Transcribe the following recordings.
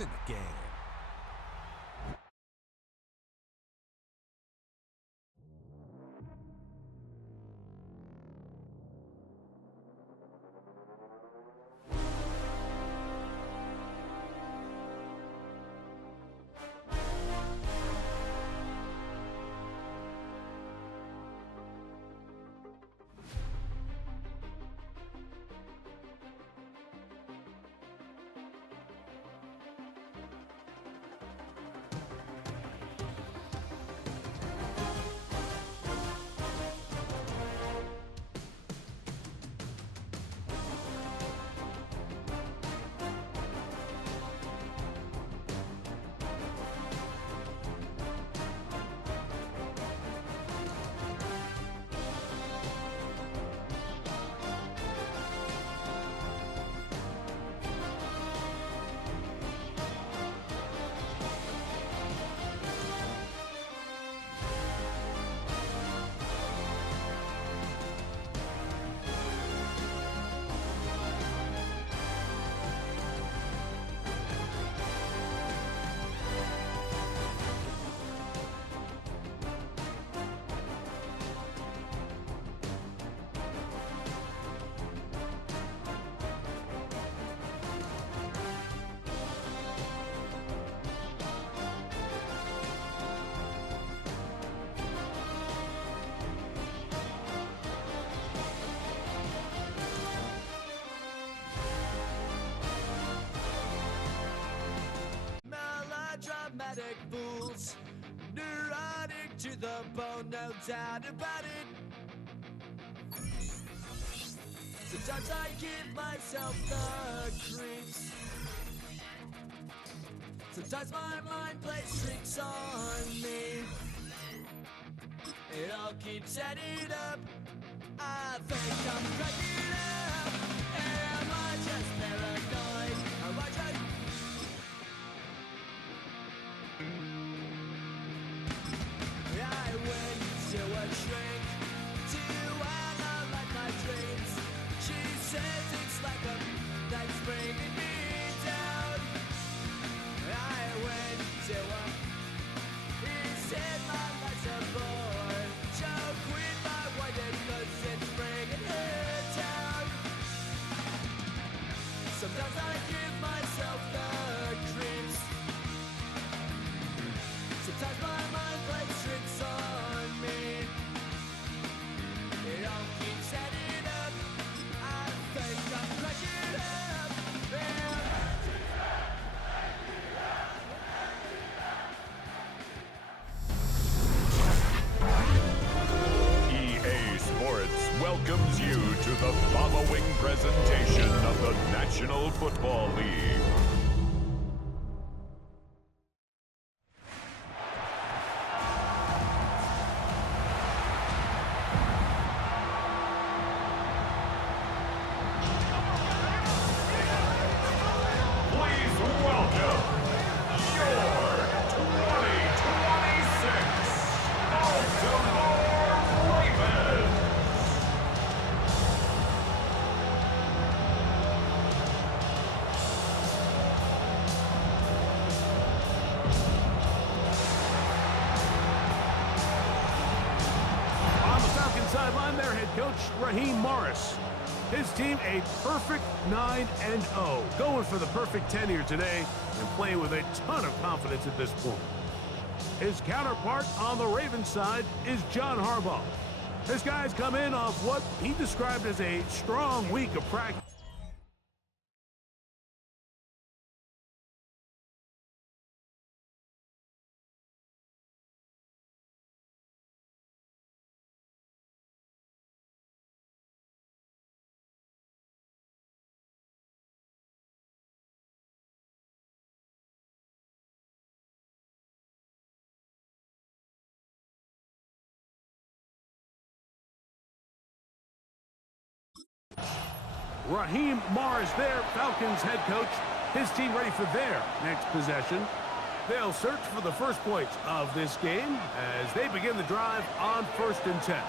in the game. Melodramatic fools, neurotic to the bone, no doubt about it. Sometimes I give myself the creeps. Sometimes my mind plays tricks on me. It all keeps adding up. I think I'm cracking up. Am I just paranoid? Am I just... I went to a shrink to analyze my dreams. She says it's like a that's bringing me down. I went to a... He said my life's a bore. Joke with my wife because it's bringing her down. Sometimes I give myself the creeps. Sometimes my mind plays tricks on me. It all keeps adding up. I think I'm cracking up. EA Sports welcomes you to the following presentation of the National Football League. Sideline, their head coach, Raheem Morris. His team a perfect 9-0, going for the perfect 10 here today and playing with a ton of confidence at this point. His counterpart on the Ravens side is John Harbaugh. His guys come in off what he described as a strong week of practice. Raheem Morris there, Falcons head coach. His team ready for their next possession. They'll search for the first points of this game as they begin the drive on 1st and 10.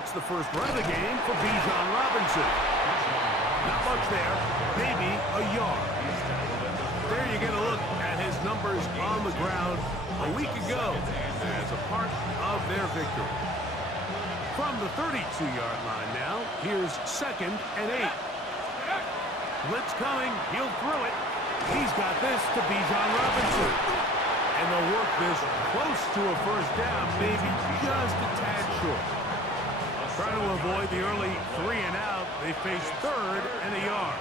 Gets the first run of the game for Bijan Robinson. Not much there, maybe a yard. There you get a look at his numbers on the ground a week ago as a part of their victory. From the 32-yard line now, here's 2nd and 8. Blitz coming, he'll throw it. He's got this to Bijan Robinson. And they'll work this close to a first down, maybe just a tad short. Trying to avoid the early 3 and out, they face 3rd and a yard.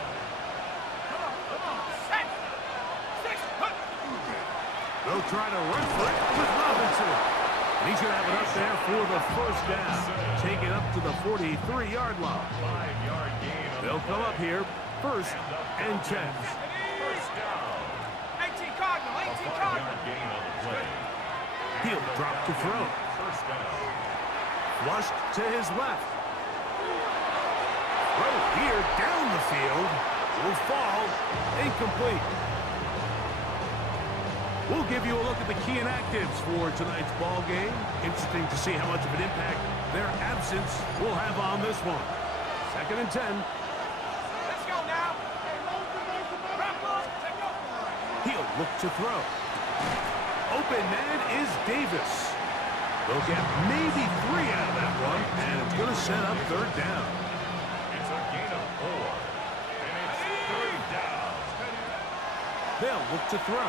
They'll try to run for it with Robinson. He's going to have it up there for the first down. Take it up to the 43-yard line. They'll come up here, 1st and 10. He'll drop to throw. Flushed to his left. Throw here down the field. Will fall. Incomplete. We'll give you a look at the key inactives for tonight's ball game. Interesting to see how much of an impact their absence will have on this one. 2nd and 10. Let's go now. He'll look to throw. Open man is Davis. They'll get maybe 3 out of that one, and it's going to set up 3rd down. It's a gain of 4, and it's 3rd down. They'll look to throw.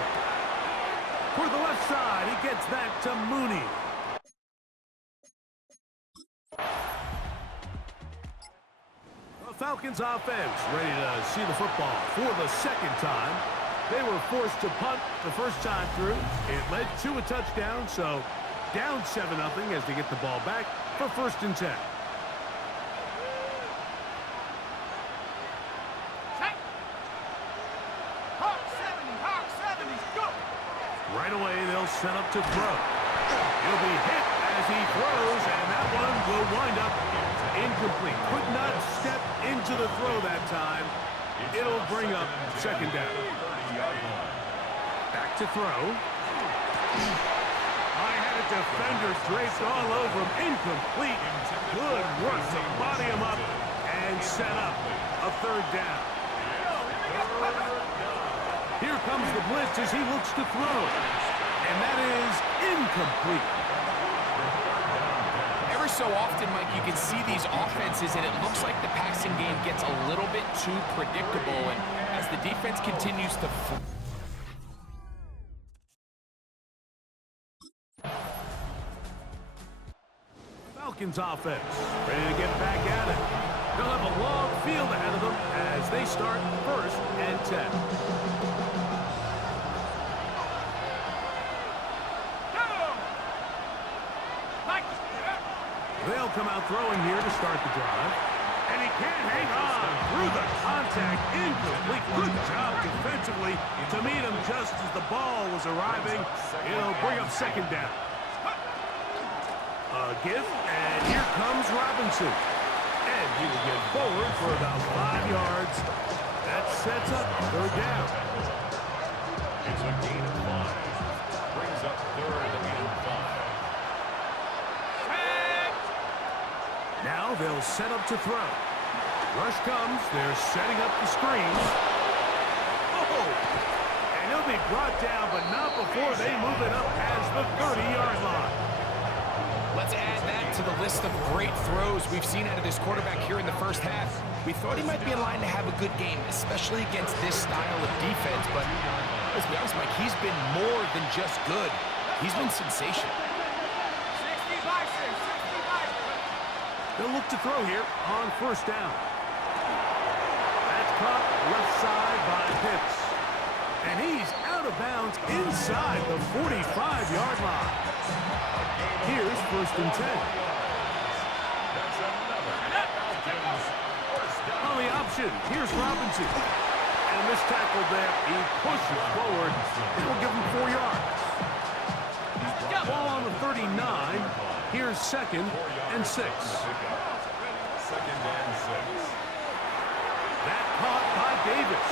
For the left side, he gets that to Mooney. The Falcons offense ready to see the football for the 2nd time. They were forced to punt the first time through. It led to a touchdown, so down 7-0 as they get the ball back for 1st and 10. Right away, they'll set up to throw. He'll be hit as he throws, and that one will wind up incomplete. Could not step into the throw that time. It'll bring up 2nd down. Back to throw. I had a defender draped all over him. Incomplete. Good work to body him up and set up a 3rd down. Here comes the blitz as he looks to throw. And that is incomplete. Every so often, Mike, you can see these offenses, and it looks like the passing game gets a little bit too predictable. And as the defense continues to... Falcons offense ready to get back at it. They'll have a long field ahead of them as they start 1st and 10. They'll come out throwing here to start the drive. And he can't hang on through the contact. Incomplete. Good job defensively to meet him just as the ball was arriving. It'll bring up 2nd down. A give, and here comes Robinson. And he will get forward for about 5 yards. That sets up 3rd down. It's a gain of 5. Brings up 3rd and 5. Now they'll set up to throw. Rush comes. They're setting up the screen. Oh! And he'll be brought down, but not before they move it up past the 30-yard line. Let's add that to the list of great throws we've seen out of this quarterback here in the first half. We thought he might be in line to have a good game, especially against this style of defense. But let's be honest, Mike, he's been more than just good. He's been sensational. They'll look to throw here on 1st down. That's caught left side by Pitts. And he's out of bounds inside the 45-yard line. Here's 1st and 10. On the option, here's Robinson. And this tackle there, he pushes forward. It will give him 4 yards. Ball on the 39. Here's 2nd and 6. 2nd and 6. That caught by Davis.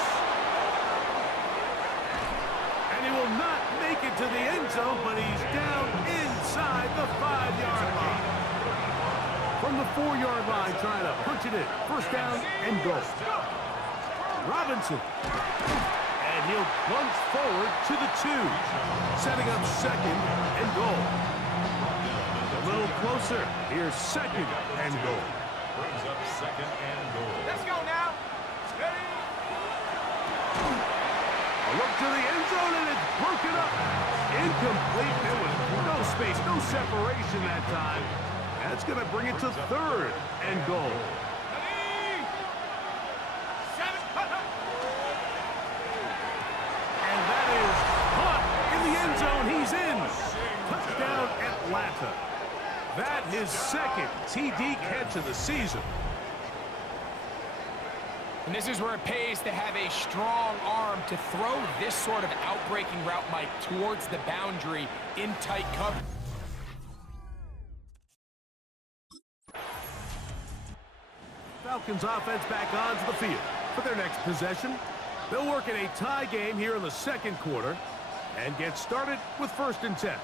And he will not make it to the end zone, but he's down inside the 5-yard line. from the 4-yard line, trying to punch it in. First down and goal. Robinson. And he'll plunge forward to the 2. Setting up second and goal. A little closer. Here's second and goal. Brings up second and goal. Let's go now. Ready? A look to the end zone, and it's broken up. Incomplete. There was no space, no separation that time. That's going to bring it to third and goal. Ready? 7. And that is caught in the end zone. He's in. Touchdown, Atlanta. That his second TD catch of the season. And this is where it pays to have a strong arm to throw this sort of outbreaking route, Mike, towards the boundary in tight cover. Falcons offense back onto the field for their next possession. They'll work in a tie game here in the second quarter and get started with 1st and 10.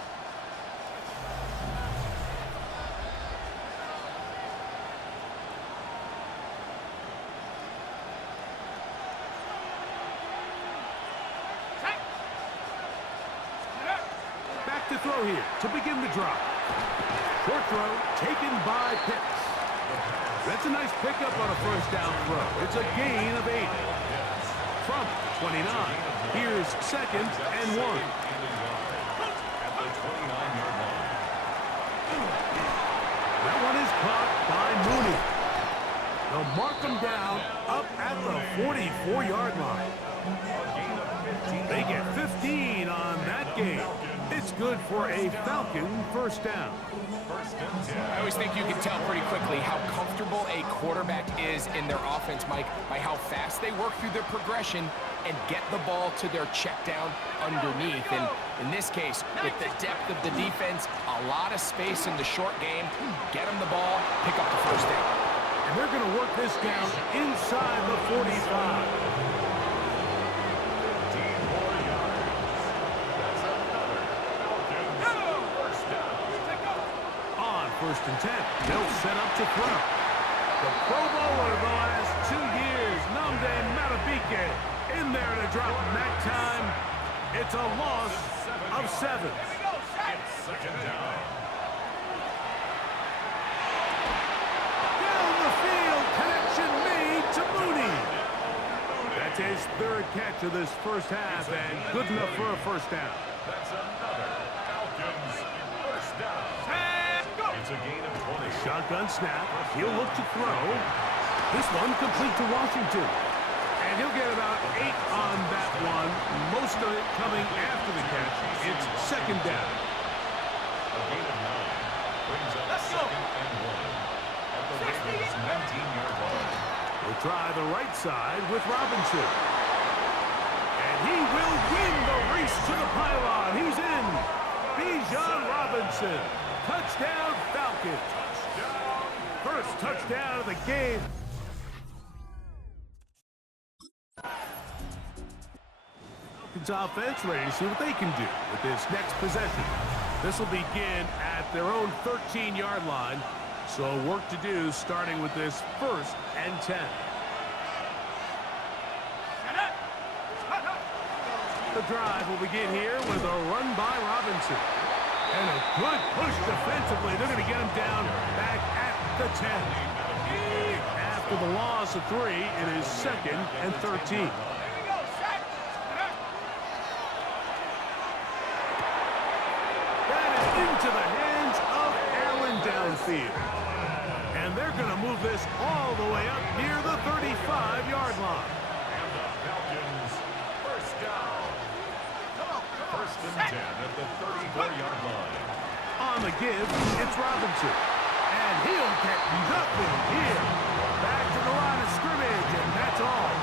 Back to throw here to begin the drive. Short throw taken by Pitts. That's a nice pickup on a first down throw. It's a gain of 8. From 29, here's second and 1. At the 29-yard line. That one is caught by Mooney. They'll mark them down up at the 44-yard line. They get 15 on that game. It's good for a Falcon first down. I always think you can tell pretty quickly how comfortable a quarterback is in their offense, Mike, by how fast they work through their progression and get the ball to their check down underneath. And in this case, with the depth of the defense, a lot of space in the short game, get them the ball, pick up the first down. And they're going to work this down inside the 45. First and 10. They'll set up to throw. The Pro Bowler the last 2 years, Nnamdi Madubuike, in there to drop him that time. It's a loss of 7. Second down. Down the field, connection made to Mooney. That's his 3rd catch of this first half, and good enough for a first down. That's another Falcons first down. It's a gain of 20. Shotgun snap. He'll look to throw. This one complete to Washington. And he'll get about 8 on that one. Most of it coming after the catch. It's second down. A gain of 9. Brings up second and 1. At the Ravens' 19-yard line. We'll try the right side with Robinson. And he will win the race to the pylon. He's in. Bijan Robinson. Touchdown, Falcons. First touchdown of the game. Falcons offense ready to see what they can do with this next possession. This will begin at their own 13-yard line. So work to do starting with this 1st and 10. The drive will begin here with a run by Robinson. And a good push defensively. They're going to get him down back at the 10. After the loss of 3, it is second and 13. That is into the hands of Allen downfield. And they're going to move this all the way up near the 35-yard line. And the Falcons first down. First and 10 at the 34-yard line. On the give, it's Robinson. And he'll get nothing here. Back to the line of scrimmage, and that's all.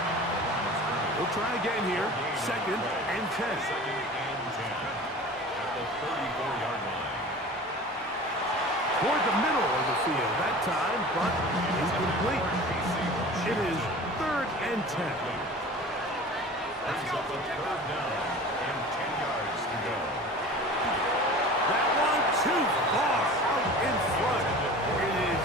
We'll try again here. Second and 10. Second and 10 at the 34-yard line. Toward the middle of the field that time, but incomplete. It is 3rd and 10. Brings up a 3rd down and 10 yards to go. That one too far out in front. It is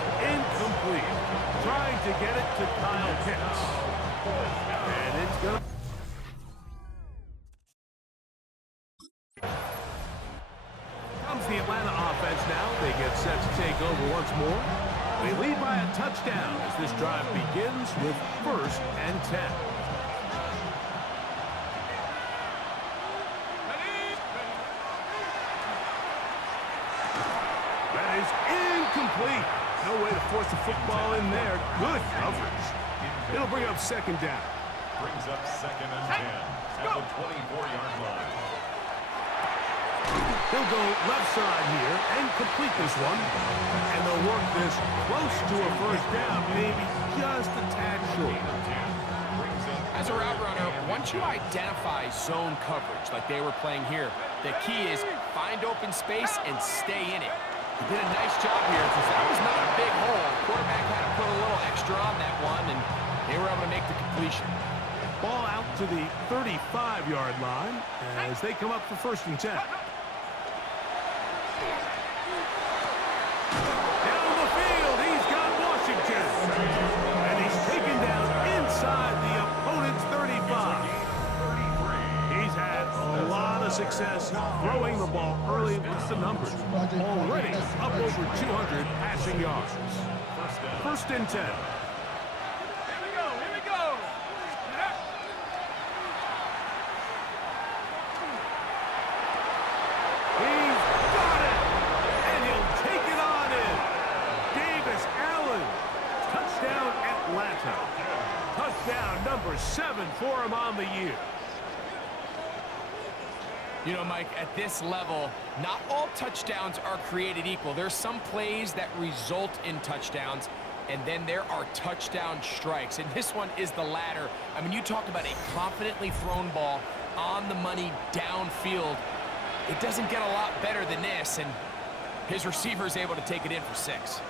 over once more. They lead by a touchdown as this drive begins with 1st and 10. That is incomplete. No way to force the football in there. Good coverage. It'll bring up 2nd down. Brings up 2nd and 10 at the 24-yard line. He'll go left side here and complete this one. And they'll work this close to a 1st down, maybe just a tad short. As a route runner, once you identify zone coverage like they were playing here, the key is find open space and stay in it. He did a nice job here because that was not a big hole. The quarterback had to put a little extra on that one, and they were able to make the completion. Ball out to the 35-yard line as they come up for 1st and 10. Down the field, he's got Washington. And he's taken down inside the opponent's 35. He's had a lot of success throwing the ball early. What's the numbers? Already up over 200 passing yards. 1st and 10. Touchdown number 7 for him on the year. You know, Mike, at this level, not all touchdowns are created equal. There's some plays that result in touchdowns, and then there are touchdown strikes. And this one is the latter. I mean, you talk about a confidently thrown ball on the money downfield. It doesn't get a lot better than this, and his receiver is able to take it in for 6.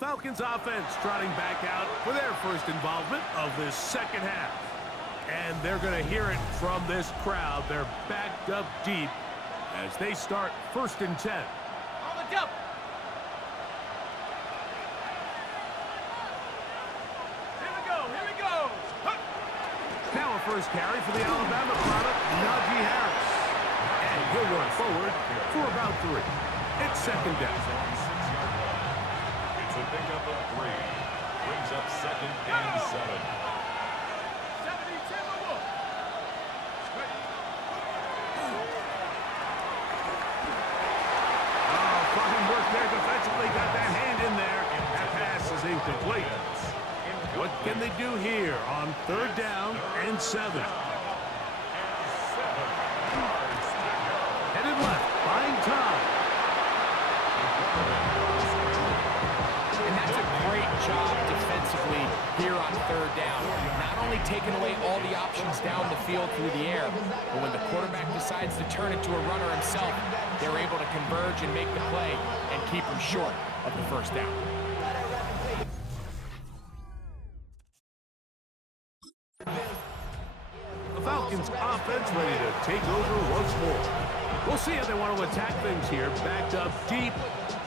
Falcons offense trotting back out for their first involvement of this 2nd half. And they're going to hear it from this crowd. They're backed up deep as they start 1st and 10. On the jump. Here we go. Huh. Now a first carry for the Alabama product, Najee Harris. And he'll run forward for about 3. It's 2nd down. It's a pickup of 3. Brings up 2nd and 7. 72 more. Fine work there defensively. Got that hand in there. That pass is incomplete. What can they do here on 3rd down and 7? Headed left, buying time. And that's a great job defensively here on 3rd down. Not only taking away all the options down the field through the air, but when the quarterback decides to turn it to a runner himself, they're able to converge and make the play and keep him short of the 1st down. The Falcons offense ready to take over once more. We'll see how they want to attack things here, backed up deep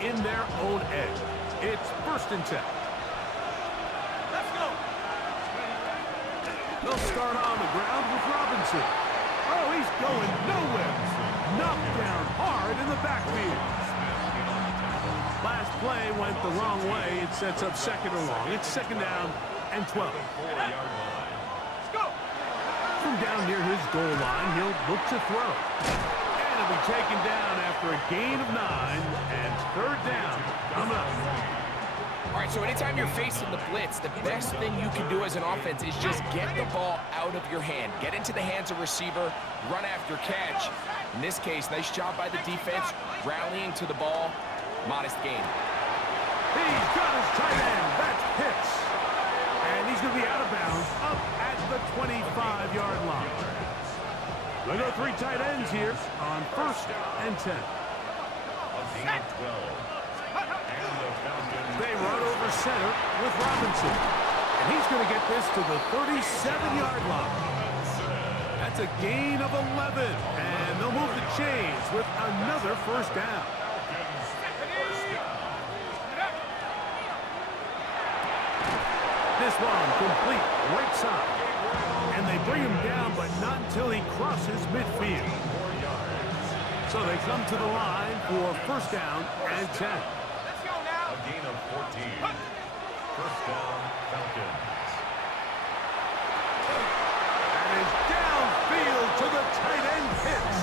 in their own end. It's 1st and 10. Let's go. They'll start on the ground with Robinson. Oh, he's going nowhere. Knocked down hard in the backfield. Last play went the wrong way. It sets up 2nd and long. It's 2nd down and 12. Let's go. From down near his goal line, he'll look to throw. And And he'll be taken down after a gain of 9 and third down coming up. All right, so anytime you're facing the blitz, the best thing you can do as an offense is just get the ball out of your hand. Get into the hands of receiver, run after catch. In this case, nice job by the defense, rallying to the ball. Modest gain. He's got his tight end. That's Pitts. And he's going to be out of bounds up at the 25-yard line. They go 3 tight ends here on 1st and 10. They run over center with Robinson. And he's going to get this to the 37-yard line. That's a gain of 11. And they'll move the chains with another first down. This one complete right side. And they bring him down, but not until he crosses midfield. So they come to the line for first down and 10. Let's go now. A gain of 14. First down, Falcons. That is downfield to the tight end Pitts.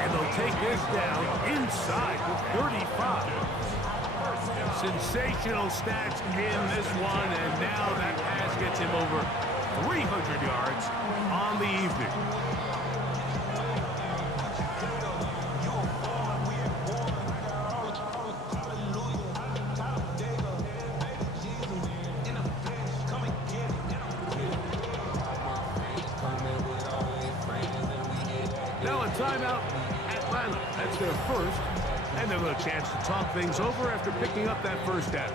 And they'll take this down inside the 35. Sensational stats in this one, and now that pass gets him over 300 yards on the evening. Now a timeout, Atlanta. That's their first. And they'll have a chance to talk things over after picking up that first down.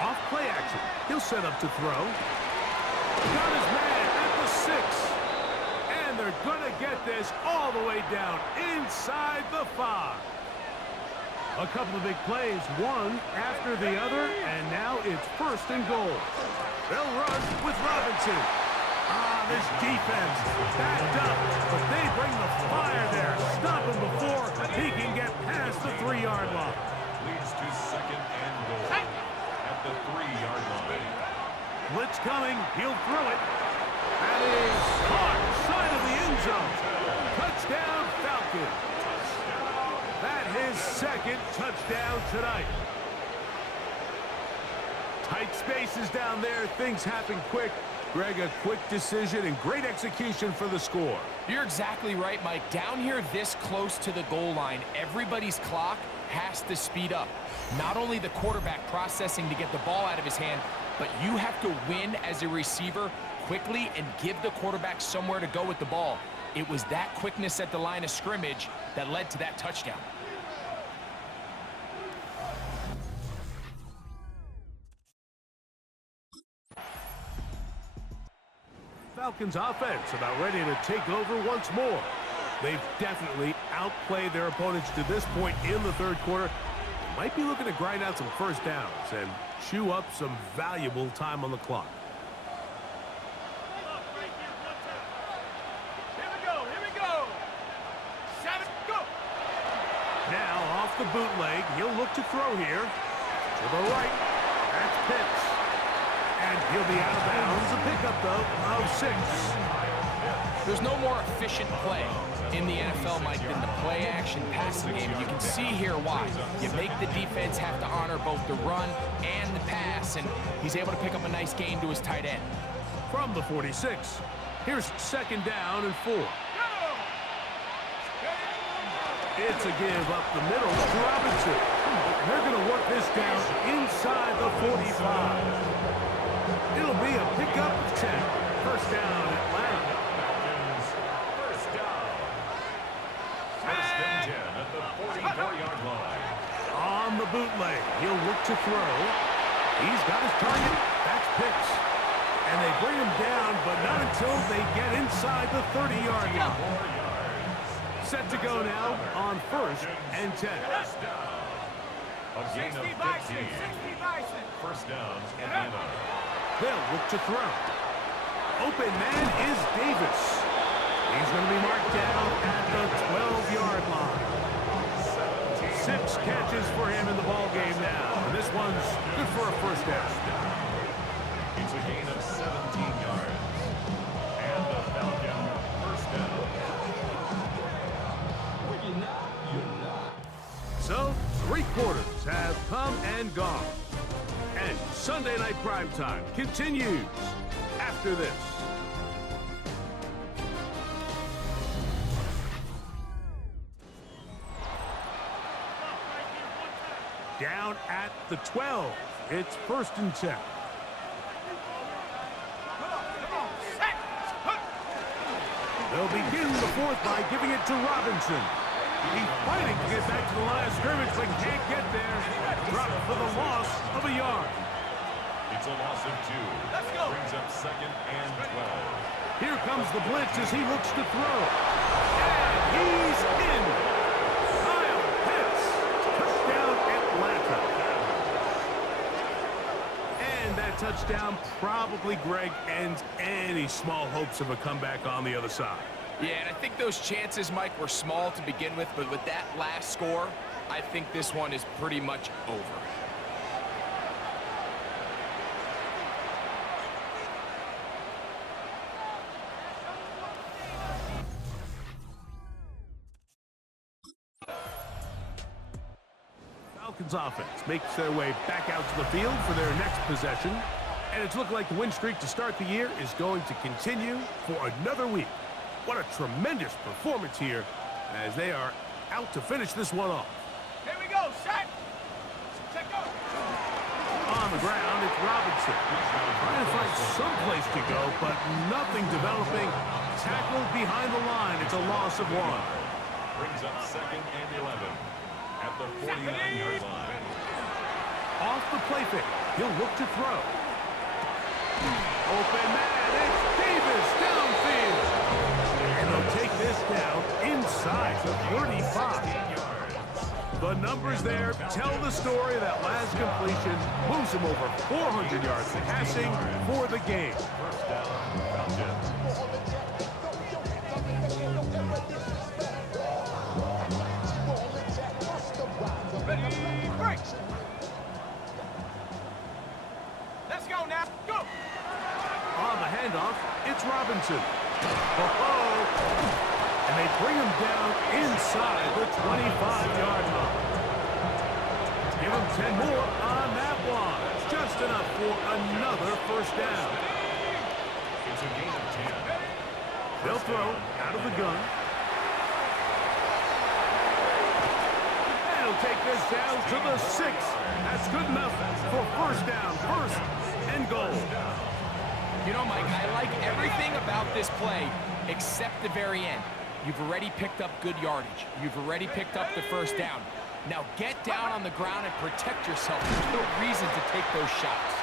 Off play action. He'll set up to throw. Got his man at the 6. And they're going to get this all the way down inside the 5. A couple of big plays, one after the other, and now it's first and goal. They'll run with Robinson. This defense backed up, but they bring the fire there. Stop him before he can get past the 3-yard line. Leads to second and goal at the 3-yard line. Blitz coming. He'll throw it. That is caught side of the end zone. Touchdown, Falcons. That his second touchdown tonight. Tight spaces down there. Things happen quick. Greg, a quick decision and great execution for the score. You're exactly right, Mike. Down here this close to the goal line, everybody's clock has to speed up. Not only the quarterback processing to get the ball out of his hand, but you have to win as a receiver quickly and give the quarterback somewhere to go with the ball. It was that quickness at the line of scrimmage that led to that touchdown. Falcons offense about ready to take over once more. They've definitely outplayed their opponents to this point in the third quarter. They might be looking to grind out some first downs and chew up some valuable time on the clock. Now off the bootleg, he'll look to throw here. To the right, that's Pitts. And he'll be out of bounds. A pickup, though, of 6. There's no more efficient play in the NFL, Mike, than the play-action passing game. You can see here why. You make the defense have to honor both the run and the pass, and he's able to pick up a nice gain to his tight end. From the 46, here's second down and 4. It's a give up the middle to Robinson. And they're going to work this down inside the 45. It'll be a pickup of 10. First down, Atlanta. First down. First and 10 at the 44-yard line. On the bootleg, he'll look to throw. He's got his target. That's Pitts. And they bring him down, but not until they get inside the 30-yard line. Set to go now on first and 10. A gain of 15. First down, Atlanta. They'll look to throw. Open man is Davis. He's going to be marked down at the 12-yard line. 6 6 catches for him in the ball game now. And this one's good for a first down. It's a gain of 17 yards. And the Falcon first down. So, 3 quarters have come and gone. And Sunday Night Primetime continues after this. Down at the 12. It's 1st and 10. They'll begin the 4th by giving it to Robinson. He's fighting to get back to the line of scrimmage, but can't get there. Dropped for the loss of a yard. It's a loss of 2. Let's go. Brings up 2nd and 12. Here comes the blitz as he looks to throw. And he's in. Kyle Pitts. Touchdown, Atlanta. And that touchdown probably, Greg, ends any small hopes of a comeback on the other side. Yeah, and I think those chances, Mike, were small to begin with, but with that last score, I think this one is pretty much over. Falcons offense makes their way back out to the field for their next possession. And it's looked like the win streak to start the year is going to continue for another week. What a tremendous performance here as they are out to finish this one off. Here we go, set. Check go. On the ground, it's Robinson. Trying to find some place to go, but nothing developing. Tackled behind the line. It's a loss of 1. Brings up 2nd and 11 at the 49-yard line. Off the play fake. He'll look to throw. Open man. It's Davis downfield. And they'll take this down inside the 35. The numbers there tell the story of that last completion. Moves him over 400 yards passing for the game. First down, Falcons. Ready, break. Let's go now. Go. On the handoff, it's Robinson. And they bring him down inside the 25-yard line. Give him 10 more on that one. Just enough for another first down. It's a gain of 10. They'll throw out of the gun. And he'll take this down to the 6. That's good enough for first down, 1st and goal. You know, Mike, I like everything about this play except the very end. You've already picked up good yardage. You've already picked up the first down. Now get down on the ground and protect yourself. There's no reason to take those shots.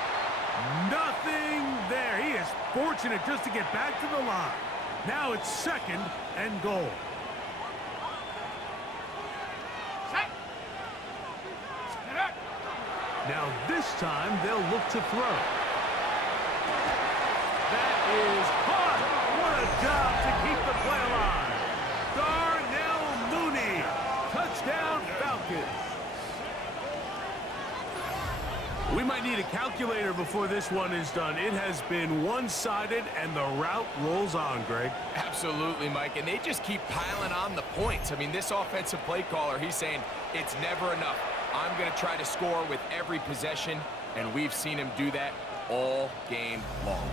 Nothing there. He is fortunate just to get back to the line. Now it's 2nd and goal. Set. Now this time they'll look to throw. That is caught. What a job to keep the play alive. Darnell Mooney. Touchdown Falcons. We might need a calculator before this one is done. It has been one-sided, and the route rolls on, Greg. Absolutely, Mike, and they just keep piling on the points. I mean, this offensive play caller, he's saying it's never enough. I'm going to try to score with every possession, and we've seen him do that all game long.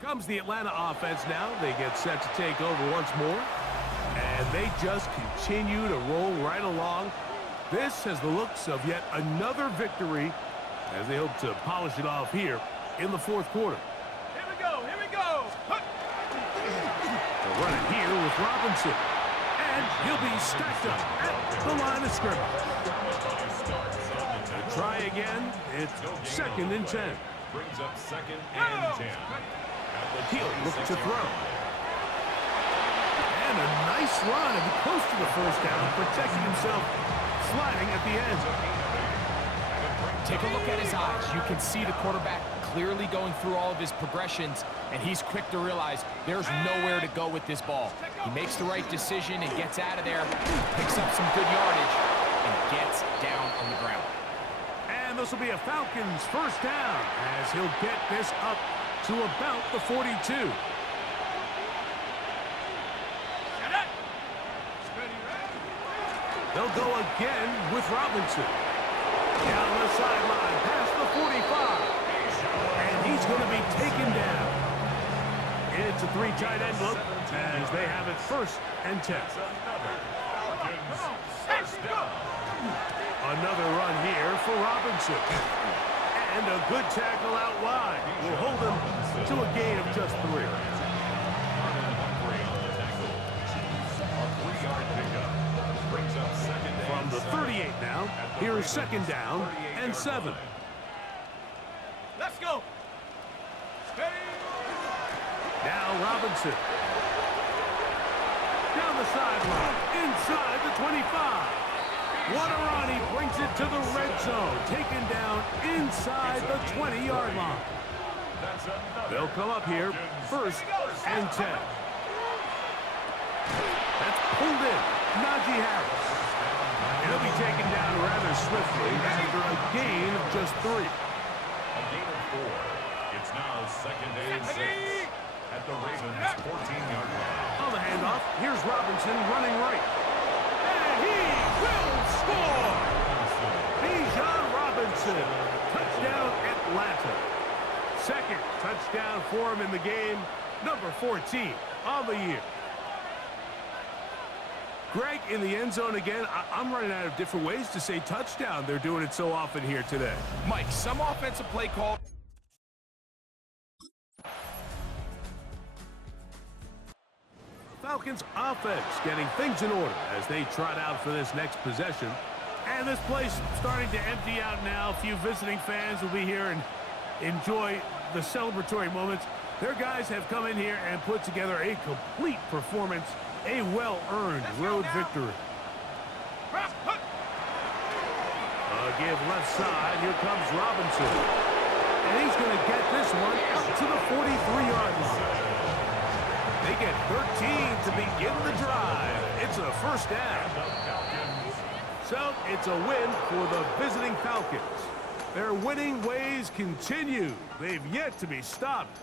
Here comes the Atlanta offense now. They get set to take over once more. And they just continue to roll right along. This has the looks of yet another victory as they hope to polish it off here in the 4th quarter. Here we go, here we go. They'll run it here with Robinson. And he'll be stacked up at the line of scrimmage. They'll try again. It's 2nd and 10. Brings up 2nd and 10. He'll look to throw. And a nice run and close to the first down, protecting himself, sliding at the end. Take a look at his eyes. You can see the quarterback clearly going through all of his progressions, and he's quick to realize there's nowhere to go with this ball. He makes the right decision and gets out of there, picks up some good yardage, and gets down on the ground. And this will be a Falcons first down as he'll get this up to about the 42. Set it. Ready, ready. They'll go again with Robinson. Down the sideline, past the 45. And he's going to be taken down. It's a 3 tight end look as they have it first and 10. Another run here for Robinson. And a good tackle out wide will hold him to a gain of just 3. From the 38 now, here is second down and 7. Let's go. Ready. Now Robinson. Down the sideline, inside the 25. What a run, he brings it to the red zone. Taken down inside the 20-yard line. They'll come up here, first and 10. That's pulled in. Najee Harris. He'll be taken down rather swiftly after a gain of just 3. A gain of 4. It's now second and 6 at the Ravens' 14-yard line. On the handoff, here's Robinson running right. And he will score! Bijan Robinson. Touchdown Atlanta. Second touchdown for him in the game. Number 14 on the year. Greg, in the end zone again, I'm running out of different ways to say touchdown. They're doing it so often here today. Mike, some offensive play call. Falcons offense getting things in order as they trot out for this next possession. And this place starting to empty out now. A few visiting fans will be here and enjoy the celebratory moments. Their guys have come in here and put together a complete performance, a well-earned road victory. Give left side. Here comes Robinson. And he's going to get this one up to the 43-yard line. They get 13 to begin the drive. It's a first down. So it's a win for the visiting Falcons. Their winning ways continue. They've yet to be stopped